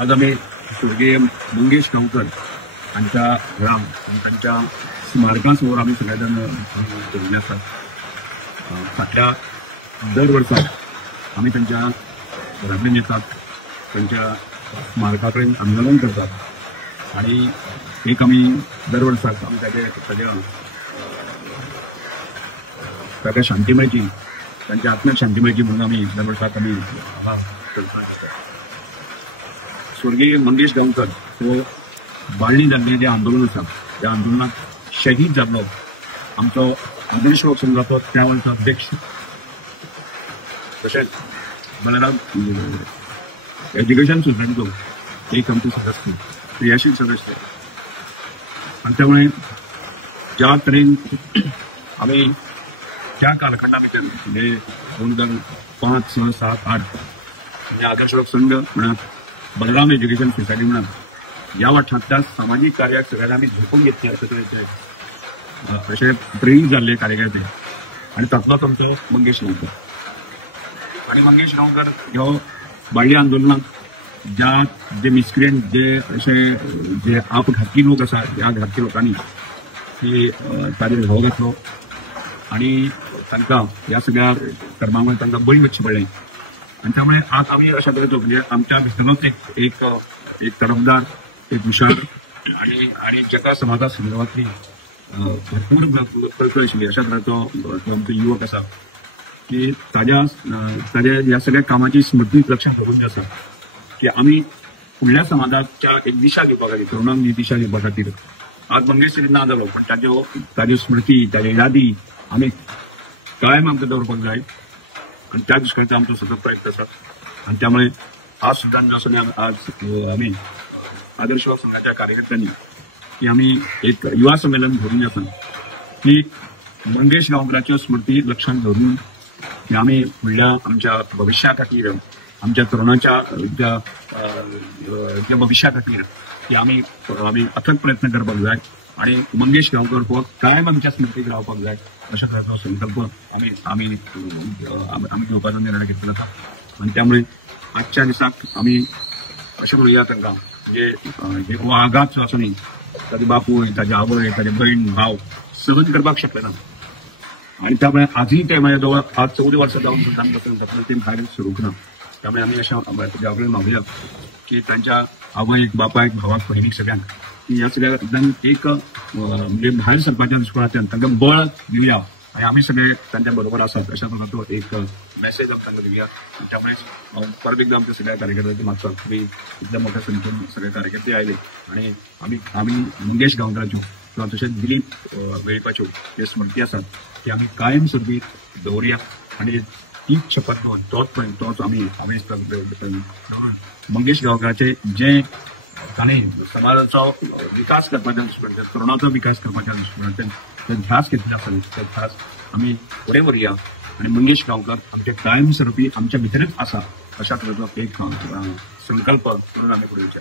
आज आम्ही स्वर्गीय मंगेश गावकर यांच्या ग्राम आणि त्यांच्या स्मारकासमोर आम्ही सगळेजण ठेवले असतात. फाटल्या दर वर्षात आम्ही त्यांच्या घराकडे येतात, त्यांच्या स्मारकाकडे आंदोलन करतात आणि एक आम्ही दर वर्षात आम्ही त्याच्या शांतिमयची, त्यांच्या आत्म्यात शांतिमयची म्हणून आम्ही दर वर्षात आम्ही स्वर्गीय मंगेश गावकर तो बाळणी जाल्लें जे आंदोलन आसा त्या आंदोलनात शहीद जाल्लो आमचो आदर्श लोक संघाचो त्या वर्सा अध्यक्ष, तशेंच बलराम एज्युकेशन सोसायटीचो एक आमचो सदस्य, क्रियाशील सदस्य. आणि त्यामुळे ज्या तरेन आम्ही त्या कालखंडा भितर म्हणजे 2005, 6, 7, 8 म्हणजे आदर्श लोक संघ म्हणा, बलराम एज्युकेशन सोसायटी म्हणा, या वाठारांतल्या सामाजिक कार्याक सगळ्यांना आम्ही झोपून घेतले असे प्रेरीत झाले कार्यकर्ते. आणि तातूंतलोच आमचो मंगेश गावकर. आणि मंगेश गावकर ह्यो बाळ्ळी आंदोलनात जे मिसक्रियंट जे आपघाती लोक आसा ह्या घातकी लोकांनी ताजेर घाव घातलो आणि तांकां ह्या सगळ्या कर्मामुळे तांकां बळी वचचें पडलें. आणि त्यामुळे आज आम्ही अशा तरेचो म्हणजे आमच्या भितरूच एक तरफदार, एक विशाल आणि जगा समाजा संदर्भातली भरपूर कळकळ आशिल्ली अशा तरेचो आमचो युवक आसा की ताज्या ह्या सगळ्या कामाची स्मृती लक्षात धरून आसा की आम्ही फुडल्या समाजाच्या एक दिशा घेवपा खातीर, तरुणांक दिशा घेवपा खातीर आज मंगेश ना जालो पण ताज्यो स्मृती, ताज्यो यादी आमी कायम आमकां दवरपाक जाय. आणि त्या दृश्याचा आमचा सतत प्रयत्न आसा. आणि त्यामुळे आज सुद्धा आज आम्ही आदर्श संघाच्या कार्यकर्त्यांनी की आम्ही एक युवा संमेलन धरून आसा की मंगेश गावकराच्यो स्मृती लक्षात धरून की आम्ही फुडल्या आमच्या भविष्या खातीर, आमच्या तरुणाच्या भविष्या खातीर की आम्ही अथक प्रयत्न करपाक जाय आणि मंगेश गावकर हो कायम आमच्या स्मृतीक रावपाक जाय अशा तरेचो संकल्प आम्ही घेवपाचो निर्णय घेतलो आसा. आणि त्यामुळे आजच्या दिसाक आम्ही अशें म्हणुया तांकां म्हणजे हो आघात जो आसा न्ही ताजे बापूय, ताजे आवय, ताजे बहीण, भाव सहन करपाक शकले ना. आणि त्यामुळे आजही ते माझ्या जवळ आज 14 वर्सां जावन सुद्दां तातूंतल्यान ते भायर सरूंक ना. त्यामुळे आम्ही अशा तुज्या कडेन मागुया की तांच्या आवयक, बापायक, भावाक, भयणीक सगळ्यांक या सगळ्या एक म्हणजे भायर सरपाच्या दृश्टिकोनांतल्यान तांकां बळ दिवया आणि आम्ही सगळे त्यांच्या बरोबर आसात अशा तरेचो एक मेसेज आमी तांकां दिवया. त्यामुळे परत एकदा आमच्या सगळ्या कार्यकर्त्यांचे मागचा तुम्ही इतल्या मोठ्या संख्येन सगळे कार्यकर्ते आयले आणि आम्ही मंगेश गावकराच्यो किंवा तशेंच दिलीप वेळपाच्यो जे स्मृती आसात ती आम्ही कायम स्वरूपी दवरया. आणि तीच शपथ घेवन तोच आम्ही मंगेश गावकराचे जे ताणें समाजाचो विकास करपाच्या दृश्टिकोनांतल्यान, तरुणाचो विकास करपाच्या दृश्टिकोनांतल्यान जे ध्यास घेतले आसा ते ध्यास आम्ही फुडें व्हरया. आणि मंगेश गावकर आमचे कायम स्वरूपी आमच्या भितरच आसा अशा तरेचो एक संकल्प म्हणून आम्ही फुडें वचया.